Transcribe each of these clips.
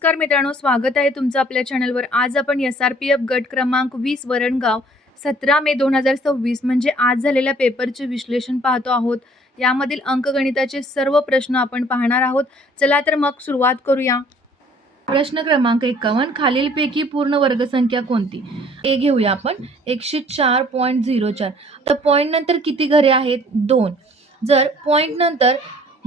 नमस्कार मित्रांनो, स्वागत आहे तुमचं आपल्या चॅनलवर. आज आपण SRPF गट क्रमांक 20 वरणगाव 17 मे 2026 म्हणजे आज झालेल्या पेपरचे विश्लेषण पाहतो आहोत. यामधील अंकगणिताचे सर्व प्रश्न आपण पाहणार आहोत. चला तर मग सुरुवात करूया. प्रश्न क्रमांक 51, खालीलपैकी पूर्ण वर्गसंख्या कोणती? ए घेऊया आपण 104.04. तर पॉईंट नंतर किती घरे आहेत? 2. जर पॉईंट नंतर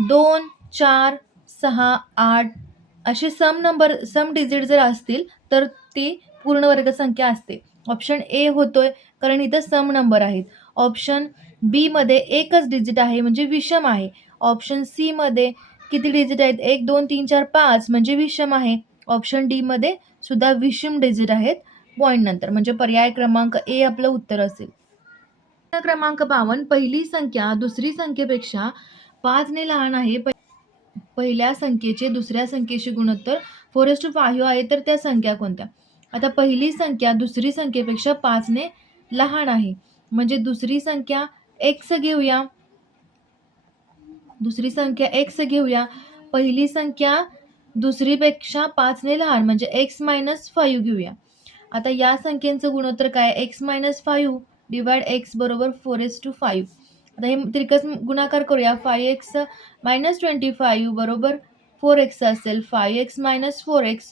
2, 4, 6, 8 असे सम डिजिट जर असतील तर ती पूर्ण वर्गसंख्या असते. ऑप्शन ए होतोय कारण इथं सम नंबर आहेत. ऑप्शन बी मध्ये एकच डिजिट आहे म्हणजे विषम आहे. ऑप्शन सी मध्ये किती डिजिट आहेत? 1, 2, 3, 4, 5 म्हणजे विषम आहे. ऑप्शन डी मध्ये सुद्धा विषम डिजिट आहेत पॉईंट नंतर, म्हणजे पर्याय क्रमांक ए आपलं उत्तर असेल. प्रश्न क्रमांक 52, पहिली संख्या दुसरी संख्येपेक्षा 5 ने लहान आहे. पहिल्या संख्येचे दुसऱ्या संख्येशी गुणोत्तर 4:5 आहे, तर त्या संख्या कोणत्या? आता पहिली संख्या दुसरी संख्येपेक्षा 5 ने लहान आहे म्हणजे दुसरी संख्या x घेऊया. पहिली संख्या दुसरीपेक्षा 5 ने लहान म्हणजे x-5 घेऊया. आता या संख्येचं गुणोत्तर काय? x-5 डिवाइड x बरोबर 4:5. आता हे तिरकस गुणाकार करूया. 5x - 25 बरोबर 4x असेल. 5x - 4x,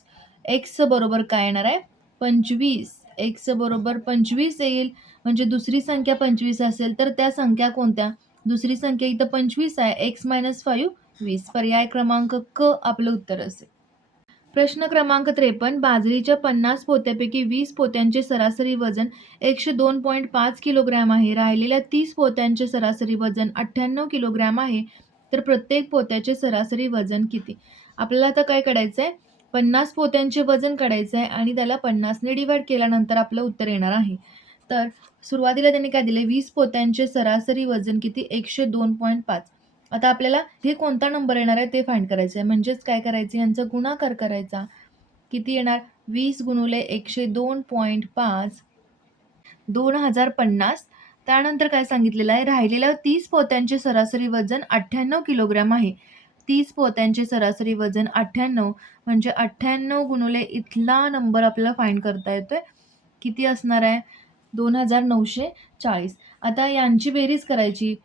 x बरोबर काय येणार आहे? 25. x बरोबर 25 येईल म्हणजे दुसरी संख्या 25 असेल, तर त्या संख्या कोणत्या? दुसरी संख्या इथं 25 आहे. x - 5 20. पर्याय क्रमांक क आपलं उत्तर असेल. प्रश्न क्रमांक 53, बाजरीच्या 50 पोत्यापैकी 20 पोत्यांचे सरासरी वजन 102.5 किलोग्रॅम आहे. राहिलेल्या 30 पोत्यांचे सरासरी वजन 98 किलोग्रॅम आहे. तर प्रत्येक पोत्याचे सरासरी वजन किती? आपल्याला आता काय काढायचं आहे? 50 पोत्यांचे वजन काढायचं आहे आणि त्याला 50 ने डिवाइड केल्यानंतर आपलं उत्तर येणार आहे. तर सुरुवातीला त्यांनी काय दिले? 20 पोत्यांचे सरासरी वजन किती? 102.5. आता आपल्याला हे कोणता नंबर येणार आहे ते फाइंड करायचं आहे. म्हणजेच काय करायचं? यांचा गुणाकार करायचा. किती येणार? 20 गुणिले 102.5 2050. त्यानंतर काय सांगितलेलं आहे? राहिलेल्या 30 पोत्यांचे सरासरी वजन 98 किलोग्रॅम आहे. 30 पोत्यांचे सरासरी वजन 98 म्हणजे 98 गुणिले इथला नंबर आपल्याला फाइंड करता येतोय. किती असणार आहे? 2940. आता यांची बेरीज करायची.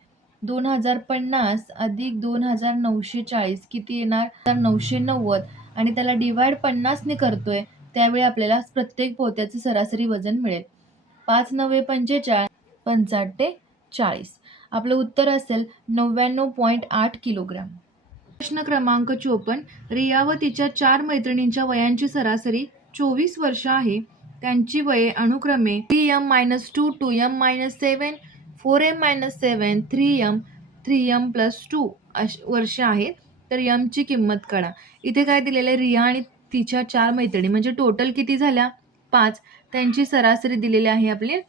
2050 अधिक 2940 किती येणार? 990 आणि त्याला डिवाइड 50 ने करतोय त्यावेळी आपल्याला प्रत्येक पोत्याचे सरासरी वजन मिळेल. 5 × 9 = 45, 5 × 40. आपलं उत्तर असेल 99.8 किलोग्राम. प्रश्न क्रमांक 54, रिया व तिच्या 4 मैत्रिणींच्या वयांची सरासरी 24 वर्ष आहे. त्यांची वये अनुक्रमे 3m - 2, 2m - 7, 4m - 7, 3m, 3m + 2 वर्ष आहेत. तर m ची किंमत काढा. इथे काय दिलेलं आहे? रिया आणि तिच्या 4 मैत्रिणी म्हणजे टोटल किती झाल्या? 5. त्यांची सरासरी दिलेली आहे आपली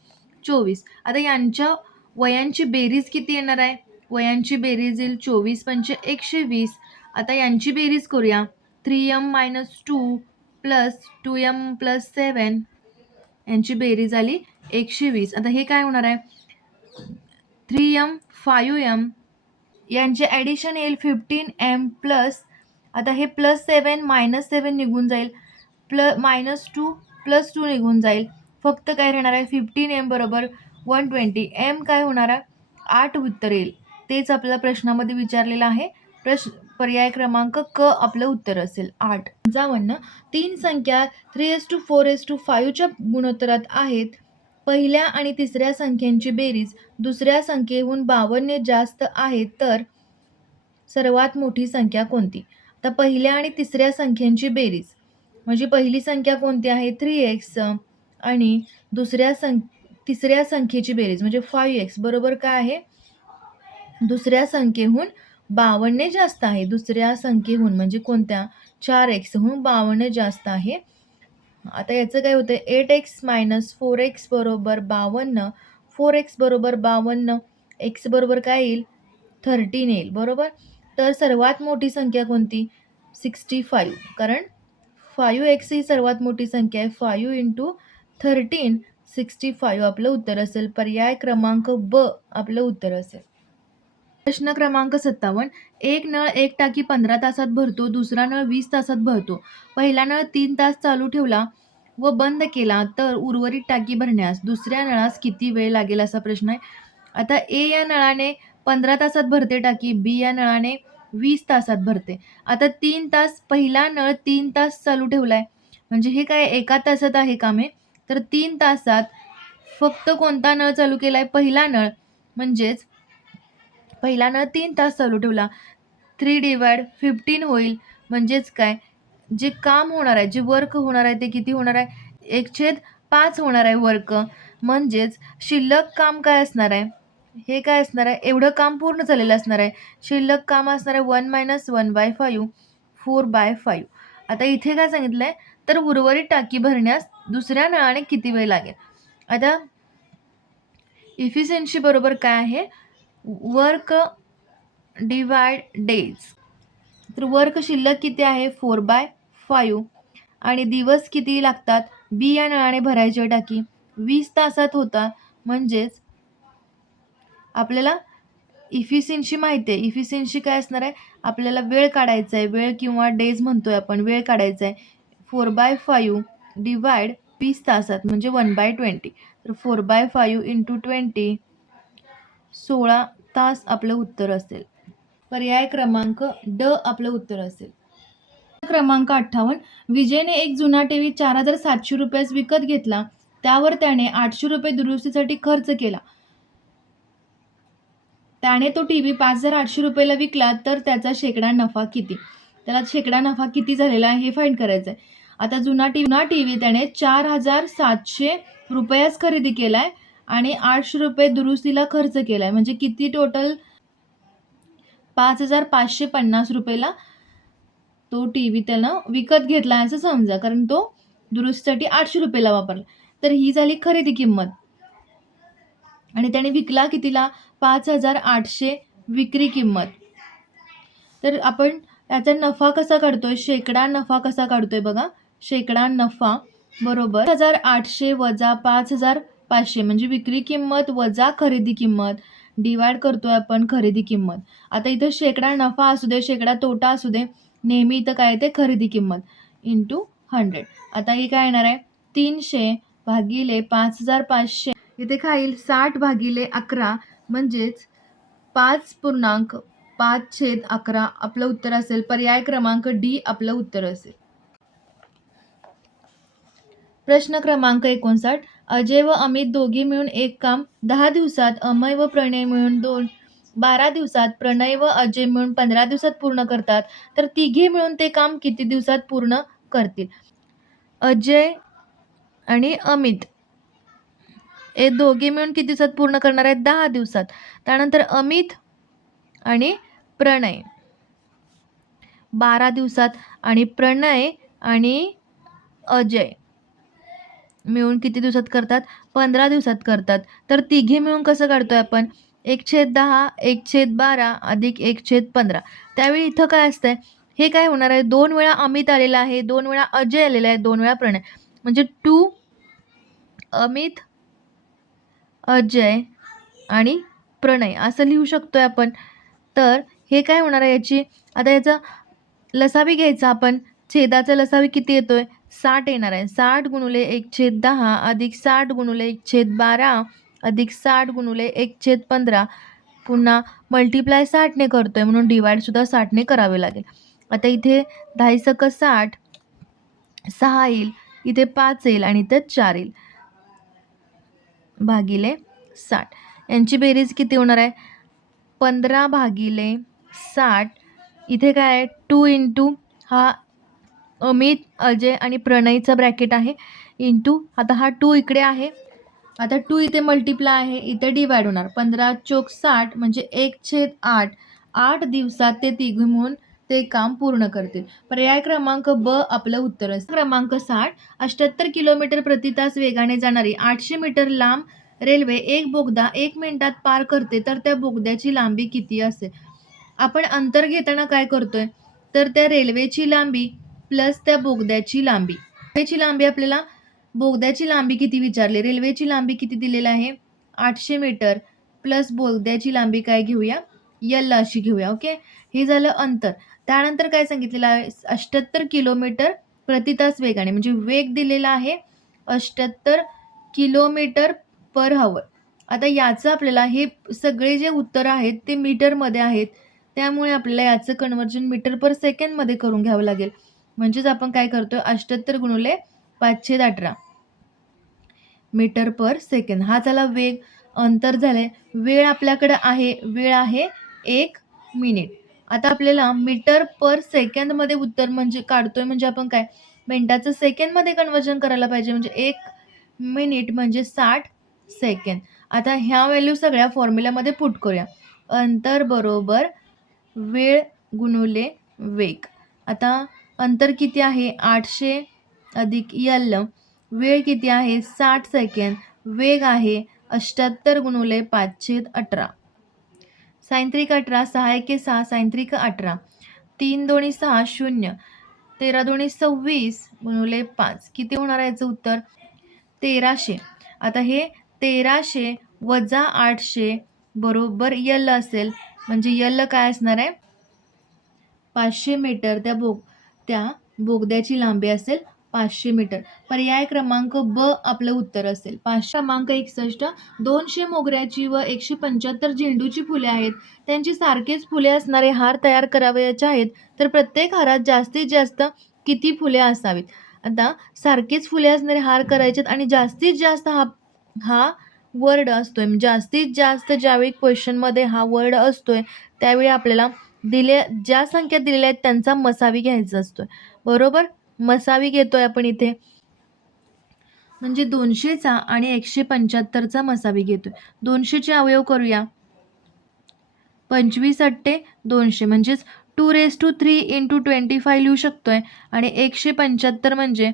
24. आता यांच्या वयांची बेरीज किती येणार आहे? वयांची बेरीज येईल 24 × 5 = 120. आता यांची बेरीज करूया. 3m - 2 + 2m + 7 यांची बेरीज आली 120. आता हे काय होणार आहे? 3m 5m यांचे ॲडिशन येईल 15m प्लस, आता हे +7 -7 निघून जाईल, -2 +2 निघून जाईल. फक्त काय राहणार आहे? 15m बरोबर 120. m काय होणार आहे? 8 उत्तर येईल. तेच आपल्याला प्रश्नामध्ये विचारलेलं आहे. पर्याय क्रमांक क आपलं उत्तर असेल 8. 55, 3 संख्या 3:4:5 च्या गुणोत्तरात आहेत. पहिल्या आणि तिसऱ्या संख्येची बेरीज दुसऱ्या संख्येहून 52 ने जास्त आहे, तर सर्वात मोठी संख्या कोणती? आता पहिल्या आणि तिसऱ्या संख्येची बेरीज म्हणजे पहिली संख्या कोणती आहे? 3x आणि तिसऱ्या संख्येची बेरीज म्हणजे 5x बरोबर काय आहे? दुसऱ्या संख्येहून 52 ने जास्त आहे. दुसऱ्या संख्येहून म्हणजे कोणत्या? 4x हून 52 ने जास्त आहे. आता याचं काय होतं? 8x - 4x बरोबर 52, 4x बरोबर 52, x बरोबर काय येईल? 13 येईल बरोबर. तर सर्वात मोठी संख्या कोणती? 65, कारण 5x ही सर्वात मोठी संख्या आहे. 5 × 13 65 आपलं उत्तर असेल. पर्याय क्रमांक ब आपलं उत्तर असेल. प्रश्न क्रमांक 57. एक नळ एक टाकी 15 तासात भरतो, दुसरा नळ 20 तासात भरतो. पहिला नळ 3 तास चालू ठेवला व बंद केला तर उर्वरित टाकी भरण्यास दुसऱ्या नळास किती वेळ लागेल असा प्रश्न आहे. आता ए या नळाने 15 तासात भरते टाकी, बी या नळाने 20 तासात भरते. आता 3 तास, पहिला नळ 3 तास चालू ठेवलाय म्हणजे हे काय एका तासात आहे काम आहे. तर 3 तासात फक्त कोणता नळ चालू केलाय? पहिला नळ. म्हणजेच पहिला नळ 3 तास चालू ठेवला. 3/15 होईल. म्हणजेच काय, जे काम होणार आहे, जे वर्क होणार आहे ते किती होणार आहे? 1/5 होणार आहे वर्क. म्हणजेच शिल्लक काम काय असणार आहे? हे काय असणार आहे? एवढं काम पूर्ण झालेलं असणार आहे. शिल्लक काम असणार आहे 1 - 1/5, 4/5. आता इथे काय सांगितलंय? तर उर्वरित टाकी भरण्यास दुसऱ्या नळाने किती वेळ लागेल? आता इफिशियन्सी बरोबर काय आहे? Work divide days. तर वर्क शिल्लक किती आहे? 4/5. आणि दिवस किती लागतात? बी या नळाने भरायची टाकी 20 तासात होता. म्हणजेच आपल्याला इफिशियन्सी माहिती आहे. इफिशियन्सी काय असणार आहे? आपल्याला वेळ काढायचा आहे. वेळ किंवा डेज म्हणतोय आपण, वेळ काढायचा आहे. 4/5 डिवाइड 20 तासात म्हणजे 1/20. तर 4/5 × 20 16 तास आपलं उत्तर असेल. पर्याय क्रमांक ड आपलं उत्तर असेल. क्रमांक 58. विजयने एक जुना टीव्ही 4700 रुपयास विकत घेतला. त्यावर त्याने 800 रुपये दुरुस्तीसाठी खर्च केला. त्याने तो टीव्ही 5800 रुपयाला विकला तर त्याचा शेकडा नफा किती? त्याला शेकडा नफा किती झालेला आहे हे फाइंड करायचं आहे. आता जुना टीव्ही त्याने 4700 रुपयास खरेदी केलाय आणि 800 रुपये दुरुस्तीला खर्च केलाय. म्हणजे किती टोटल? 5550 रुपयाला तो टीव्ही त्यानं विकत घेतला असं समजा, कारण तो दुरुस्तीसाठी 800 रुपयाला वापरला. तर ही झाली खरेदी किंमत आणि त्याने विकला कितीला? 5800 विक्री किंमत. तर आपण त्याचा नफा कसा काढतोय? शेकडा नफा कसा काढतोय बघा. शेकडा नफा बरोबर 5800 वजा 5500 म्हणजे विक्री किंमत वजा खरेदी किंमत डिवाइड करतोय आपण खरेदी किंमत. आता इथं शेकडा नफा असू दे, शेकडा तोटा असू दे, नेहमी इथं काय येते? खरेदी किंमत × 100. आता हे काय येणार आहे? 300 भागिले 5500. इथे काय येईल? 60/11 म्हणजेच 5.5/11 आपलं उत्तर असेल. पर्याय क्रमांक डी आपलं उत्तर असेल. प्रश्न क्रमांक 59. अजय व अमित दोघे मिळून एक काम 10 दिवसात, अमय व प्रणय मिळून 12 दिवसात, प्रणय व अजय मिळून 15 दिवसात पूर्ण करतात. तर तिघे मिळून ते काम किती दिवसात पूर्ण करतील? अजय आणि अमित हे दोघे मिळून किती दिवसात पूर्ण करणार आहेत? 10 दिवसात. त्यानंतर अमित आणि प्रणय 12 दिवसात आणि प्रणय आणि अजय मिळून किती दिवसात करतात? 15 दिवसात करतात. तर तिघे मिळून कसं काढतोय आपण? 1/10, 1/12 अधिक 1/15. त्यावेळी इथं काय असतंय? हे काय होणार आहे? 2 वेळा अमित आलेला आहे, 2 वेळा अजय आलेला आहे, 2 वेळा प्रणय. म्हणजे 2 अमित, अजय आणि प्रणय असं लिहू शकतोय आपण. तर हे काय होणार आहे याची? आता याचा लसावी घ्यायचा आपण. छेदाचा लसावी किती येतोय? 60 येणार आहे. 60 × 1/10 अधिक 60 × 1/12 अधिक 60 × 1/15. पुन्हा मल्टिप्लाय 60 ने करतोय म्हणून डिवाइड सुद्धा 60 ने करावे लागेल. आता इथे 10 × 60 6 येईल, इथे 5 येईल आणि इथे 4 येईल भागिले 60. यांची बेरीज किती होणार आहे? 15/60. इथे काय आहे? 2 × हा अमित, अजय आणि प्रणयचा ब्रॅकेट आहे इंटू, आता हा 2 इकडे आहे, आता 2 इथे मल्टिप्लाय आहे, इथे डिवाइड होणार. 15 × 60 म्हणजे 1/8. 8 दिवसात ते तिघे मिळून ते काम पूर्ण करतील. पर्याय क्रमांक ब आपलं उत्तर असेल. क्रमांक 60. 78 किलोमीटर प्रति तास वेगाने जाणारी 800 मीटर लांब रेल्वे एक बोगदा 1 मिनिटात पार करते तर त्या बोगद्याची लांबी किती असेल? आपण अंतर घेताना काय करतोय? तर त्या रेल्वेची लांबी प्लस त्या बोगद्याची लांबी. रेल्वेची लांबी आपल्याला बोगद्याची लांबी किती विचारली? रेल्वेची लांबी किती दिलेली आहे? 800 मीटर प्लस बोगद्याची लांबी काय घेऊया? यल अशी घेऊया. ओके. हे झालं अंतर. त्यानंतर काय सांगितलेलं आहे 78 किलोमीटर प्रति तास वेगाने, म्हणजे वेग दिलेला आहे 78 किलोमीटर पर हॉवर. आता याचं आपल्याला हे सगळे जे उत्तर आहेत ते मीटरमध्ये आहेत. त्यामुळे आपल्याला याचं कन्व्हर्जन मीटर पर सेकंडमध्ये करून घ्यावं लागेल. म्हणजेच आपण काय करतोय 78 गुणिले 518 मीटर पर सेकंड. हा झाला वेग. अंतर झालंय. वेळ आपल्याकडे आहे. वेळ आहे 1 मिनिट. आता आपल्याला मीटर पर सेकंदमध्ये उत्तर म्हणजे काढतोय म्हणजे आपण काय मिनिटाचं सेकंडमध्ये कन्व्हर्जन करायला पाहिजे. म्हणजे 1 मिनिट म्हणजे 60 सेकंड. आता ह्या व्हॅल्यू सगळ्या फॉर्म्युल्यामध्ये पुट करूया. अंतर बरोबर वेळ गुणिले वेग. आता अंतर किती आहे 800 अधिक यल. वेळ किती आहे 60 सेकंड. वेग आहे 78 गुणिले 518. साइन त्रिक 18, 6 एके 6, साइन त्रिक 18, 3 दोन्ही 6, 0, 13 दोन्ही 26 गुणिले 5. किती होणार आहे याचं उत्तर 1300. आता हे 1300 वजा 800 बरोबर यल असेल. म्हणजे यल काय असणार आहे 500 मीटर. त्या बोगद्याची लांबी असेल 500 मीटर. पर्याय क्रमांक ब आपलं उत्तर असेल. 500 क्रमांक 61. 200 मोगऱ्याची व 175 झेंडूची फुले आहेत. त्यांची सारखेच फुले असणारे हार तयार करावयाचे आहेत. तर प्रत्येक हारात जास्तीत जास्त किती फुले असावीत. आता सारखेच फुले असणारे हार करायचे आणि जास्तीत जास्त हा वर्ड असतोय. जास्तीत जास्त ज्यावेळी क्वेश्चनमध्ये हा वर्ड असतोय त्यावेळी आपल्याला ज्या संख्या दिलेल्या आहेत त्यांचा मसावी घ्यायचा असतोय. बरोबर. मसावी घेतोय आपण इथे. म्हणजे 200चा आणि 175चा मसावी घेतोय. 200चे अवयव करूया. 25 अट्टे 200 म्हणजेच 2�3 × 25 लिहू शकतोय. आणि 175 म्हणजे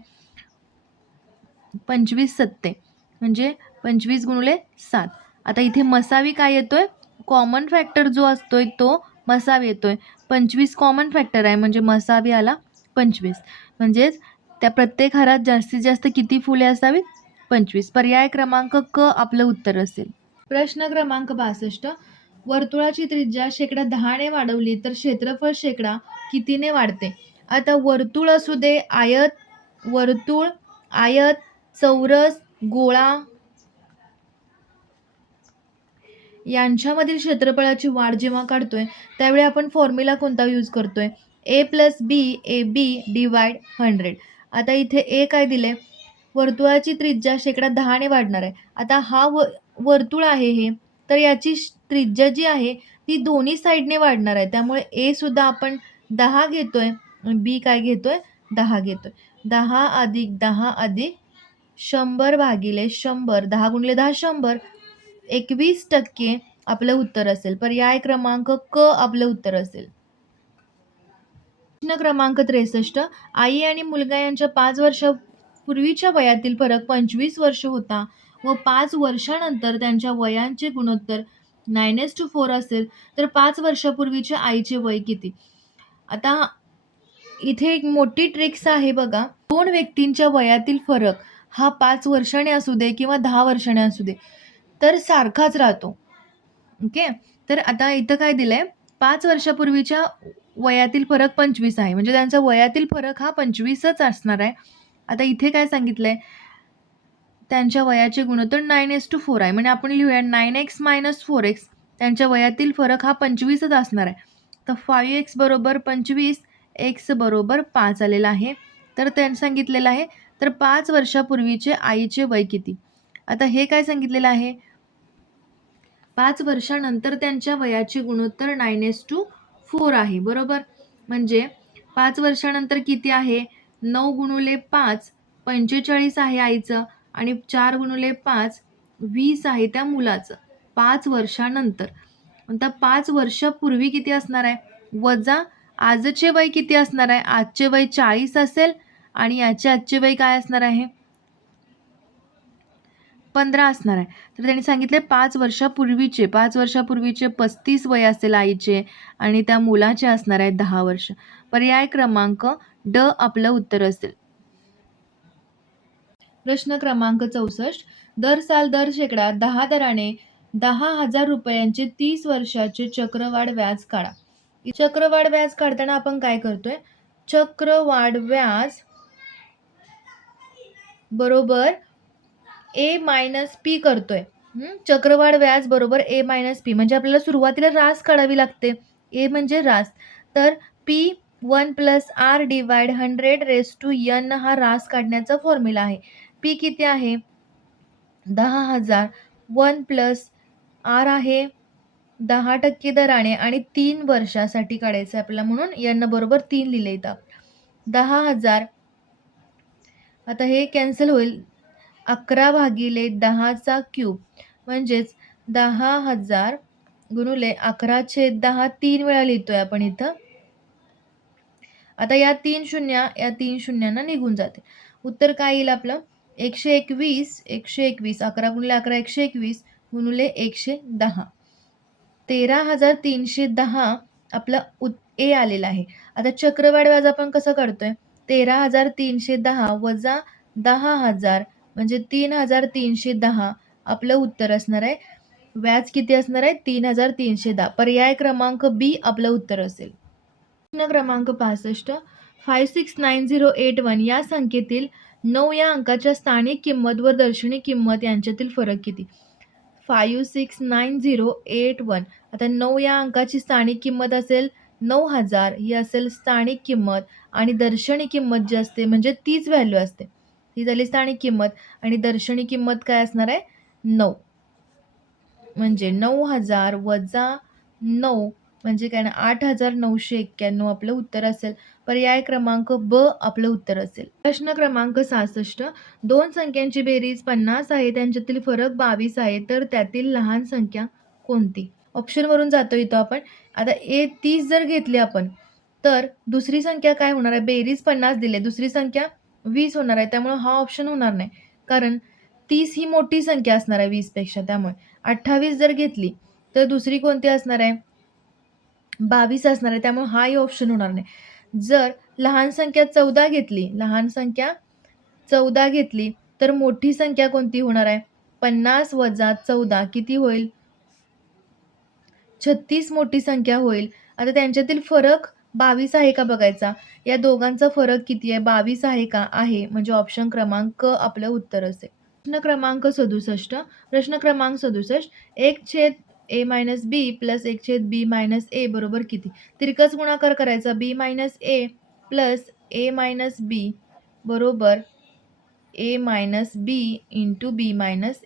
25 सत्ते म्हणजे 25 गुणिले 7. आता इथे मसावी काय येतोय कॉमन फॅक्टर जो असतोय तो मसावी येतोय. 25 कॉमन फॅक्टर आहे म्हणजे मसावी आला 25. म्हणजेच त्या प्रत्येक हारात जास्तीत जास्त किती फुले असावीत 25. पर्याय क्रमांक क आपलं उत्तर असेल. प्रश्न क्रमांक 62. वर्तुळाची त्रिज्या -10 ने वाढवली तर क्षेत्रफळ कितीने वाढते. आता वर्तुळ असू दे, वर्तुळ, आयत, चौरस, गोळा यांच्यामधील क्षेत्रफळाची वाढ जेव्हा काढतोय त्यावेळी आपण फॉर्म्युला कोणता यूज करतोय a + b ab डिवाइड 100. आता इथे a काय दिले वर्तुळाची त्रिज्या 10 ने वाढणार आहे. आता हा वर्तुळ आहे हे, तर याची त्रिज्या जी आहे ती दोन्ही साईडने वाढणार आहे. त्यामुळे a सुद्धा आपण 10 घेतोय आणि b काय घेतोय 10 घेतोय. 10 अधिक 10 अधिक 100 भागिले 100, 10 गुणिले 10 100, 21% आपलं उत्तर असेल. पर्याय क्रमांक क आपलं उत्तर असेल. प्रश्न क्रमांक 63. आई आणि मुलगा यांच्या 5 वर्षापूर्वीच्या वयातील फरक 25 वर्ष होता व 5 वर्षानंतर त्यांच्या वयांचे गुणोत्तर 9:4 असेल तर 5 वर्षापूर्वीच्या आईचे वय किती. आता इथे एक मोठी ट्रिक्स आहे बघा. दोन व्यक्तींच्या वयातील फरक हा 5 वर्षाने असू दे किंवा 10 वर्षाने असू दे तर सारखाच राहतो. ओके. तर आता इथं काय दिलंय 5 वर्षापूर्वीच्या वयातील फरक 25 आहे म्हणजे त्यांचा वयातील फरक हा 25च असणार आहे. आता इथे काय सांगितलंय त्यांच्या वयाचे गुणोत्तर 9:4 आहे. म्हणजे आपण लिहूया 9x - 4x. त्यांच्या वयातील फरक हा 25च असणार आहे. तर 5x बरोबर 25, x बरोबर 5 आलेला आहे. तर त्यांनी सांगितलेलं आहे तर 5 वर्षापूर्वीचे आईचे वय किती. आता हे काय सांगितलेलं आहे 5 वर्षानंतर त्यांच्या वयाचे गुणोत्तर 9:4 आहे. बरोबर. म्हणजे 5 वर्षानंतर किती आहे 9 गुणिले 5 45 आहे आईचं आणि 4 गुणिले 5 20 आहे त्या मुलाचं 5 वर्षानंतर. आता 5 वर्षापूर्वी किती असणार आहे वजा आजचे वय किती असणार आहे. आजचे वय 40 असेल आणि याचे आजचे वय काय असणार आहे 15 असणार आहे. तर त्यांनी सांगितले 5 वर्षापूर्वीचे 35 वय असेल आईचे आणि त्या मुलाचे असणार आहे 10 वर्ष. पर्याय क्रमांक ड आपलं उत्तर असेल. प्रश्न क्रमांक 64. दर साल दर 10 दराने 10,000 रुपयांचे 30 वर्षाचे चक्रवाढ व्याज काढा. चक्रवाढ व्याज काढताना आपण काय करतोय? चक्रवाढ व्याज बरोबर ए मायनस पी करतोय. चक्रवाढ व्याज बरोबर ए मायनस पी, म्हणजे आपल्याला सुरुवातीला रास काढावी लागते. ए म्हणजे रास, तर P 1 plus R divide 100 raise to n हा रास काढण्याचा फॉर्म्युला आहे. पी किती आहे? 10,000. 1 प्लस आर आहे 10% दराने आणि 3 वर्षासाठी काढायचं आहे आपल्याला, म्हणून एन बरोबर 3 लिहिलं इथं. 10,000 आता हे कॅन्सल होईल. 11/10 म्हणजेच 10,000 गुणुले 11/10 3 वेळा लिहितोय आपण इथं. आता या 3 शून्यांना निघून जाते. उत्तर काय येईल आपलं? 121. 11 गुणिले 11 121 गुणुले 110. 13,310 आपला ए आलेला आहे. आता चक्रवाढ व्याज आपण कसं काढतोय? 13,310 वजा 10,000 म्हणजे 3,310 आपलं उत्तर असणार आहे. व्याज किती असणार आहे? 3,310. पर्याय क्रमांक बी आपलं उत्तर असेल. प्रश्न क्रमांक 65. 569081 या संख्येतील 9 या अंकाच्या स्थानिक किंमत व दर्शनी किंमत यांच्यातील फरक किती? 569081. आता 9 या अंकाची स्थानिक किंमत असेल 9,000, ही असेल स्थानिक किंमत, आणि दर्शनी किंमत जी असते म्हणजे तीच व्हॅल्यू असते. ही झाली स्थानिक किंमत आणि दर्शनी किंमत काय असणार आहे? 9. म्हणजे 9,000 वजा 9 म्हणजे काय ना 8,991 आपलं उत्तर असेल. पर्याय क्रमांक ब आपलं उत्तर असेल. प्रश्न क्रमांक 66. दोन संख्यांची बेरीज 50 आहे, त्यांच्यातील फरक 22 आहे, तर त्यातील लहान संख्या कोणती? ऑप्शनवरून जातो इथं आपण. आता 30 जर घेतली आपण तर दुसरी संख्या काय होणार आहे? बेरीज 50 दिले, दुसरी संख्या 20 होणार आहे, त्यामुळे हा ऑप्शन होणार नाही, कारण 30 ही मोठी संख्या असणार आहे 20 पेक्षा. त्यामुळे 28 जर घेतली तर दुसरी कोणती असणार आहे? 22 असणार आहे, त्यामुळे हाही ऑप्शन होणार नाही. जर लहान संख्या 14 घेतली तर मोठी संख्या कोणती होणार आहे? 50 वजा 14 किती होईल? 36 मोठी संख्या होईल. आता त्यांच्यातील फरक 22 आहे का बघायचा. या दोघांचा फरक किती आहे? 22 आहे का? आहे, म्हणजे ऑप्शन क्रमांक आपलं उत्तर असेल. प्रश्न क्रमांक 67. प्रश्न क्रमांक 67. 1/a - b plus 1/b - a बरोबर किती? तिरकस गुणाकार करायचा. b - a plus a - b बरोबर a - b into b -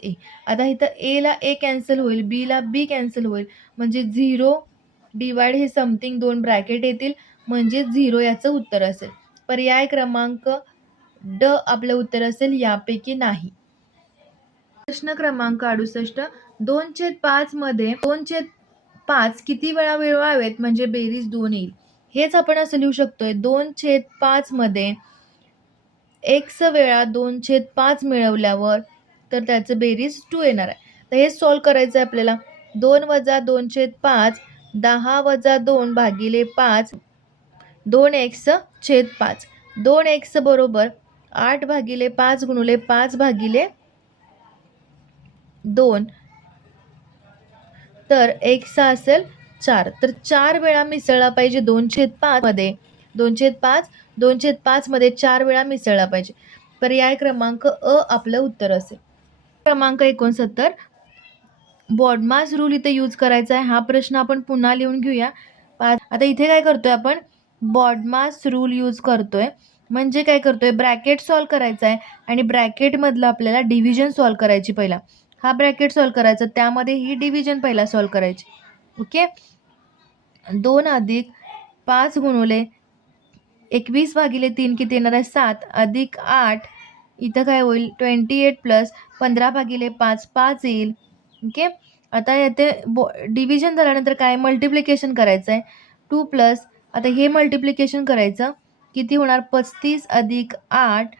a. आता इथं a ला a कॅन्सल होईल, b ला b कॅन्सल होईल, म्हणजे 0 डिवाइड हे समथिंग 2 ब्रॅकेट येतील, म्हणजे 0 याचं उत्तर असेल. पर्याय क्रमांक ड आपलं उत्तर असेल, यापैकी नाही. प्रश्न क्रमांक 68. 2/5 मध्ये 2/5 किती वेळा मिळवावेत म्हणजे बेरीज 2 येईल? हेच आपण असं लिहू शकतोय. 2/5 मध्ये x वेळा 2/5 मिळवल्यावर तर त्याचं बेरीज 2 येणार आहे. तर हे सॉल्व करायचं आहे आपल्याला. 2 वजा 2/5 10 वजा 2 भागिले 5 2x/5. 2x बरोबर 8/5 गुणुले 5/2 तर x असेल 4. तर 4 वेळा मिसळला पाहिजे 2/5 मध्ये. 2/5 मध्ये 4 वेळा मिसळला पाहिजे. पर्याय क्रमांक अ आपलं उत्तर असेल. क्रमांक 69. बॉडमास रूल इथे यूज करायचा आहे. हा प्रश्न आपण पुन्हा लिहून घेऊया. आता इथे काय करतोय आपण? बॉडमास रूल यूज करतोय. म्हणजे काय करतोय? ब्रॅकेट सॉल्व करायचा आहे आणि ब्रॅकेटमधलं आपल्याला डिव्हिजन सॉल्व करायची पहिला. हा ब्रॅकेट सॉल्व करायचा, त्यामध्ये ही डिव्हिजन पहिला सॉल्व करायची. ओके. 2 अधिक 5 गुणुले 21/3 किती येणार आहे? 7 अधिक 8 इथं काय होईल? 28 प्लस 15/5 5 येईल. ओके. आता येथे डिव्हिजन झाल्यानंतर काय? मल्टिप्लिकेशन करायचं आहे. 2 प्लस आता हे मल्टिप्लिकेशन करायचं, किती होणार? 35 अधिक 8.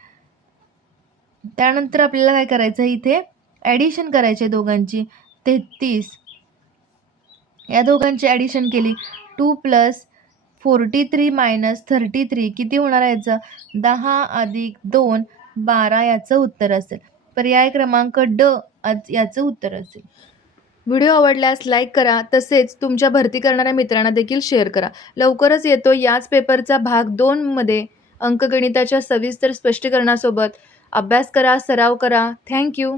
त्यानंतर आपल्याला काय करायचं? इथे ॲडिशन करायचे दोघांची. 33. या दोघांची ॲडिशन केली. 2 प्लस 43 मायनस 33 किती होणार आहे याचं? 10 अधिक 2 12 याचं उत्तर असेल. पर्याय क्रमांक ड याचं उत्तर असेल. व्हिडिओ आवडल्यास लाईक करा, तसेच तुमच्या भरती करणाऱ्या मित्रांना देखील शेअर करा. लवकरच येतो याच पेपरचा भाग 2 मध्ये अंकगणिताच्या सविस्तर स्पष्टीकरणासोबत. अभ्यास करा, सराव करा. Thank you.